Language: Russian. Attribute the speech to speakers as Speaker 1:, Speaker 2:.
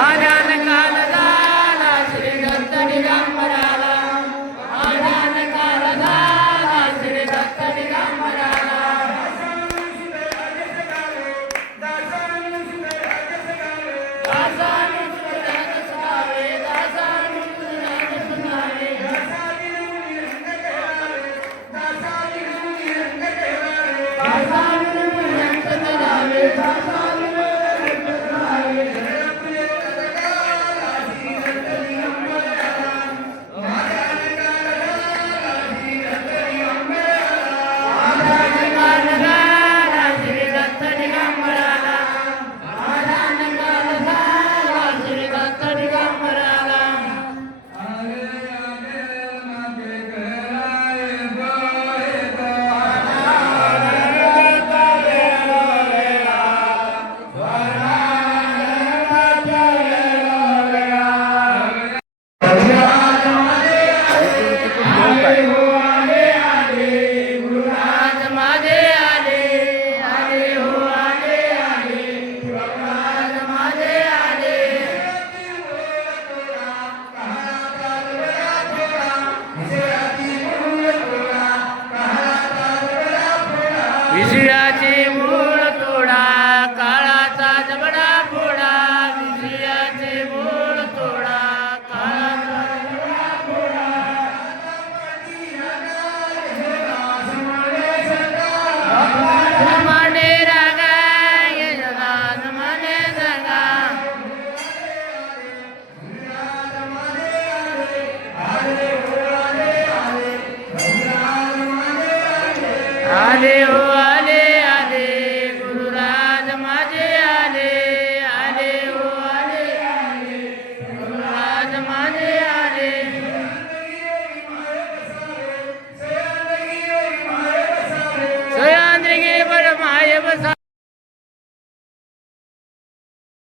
Speaker 1: आज्ञान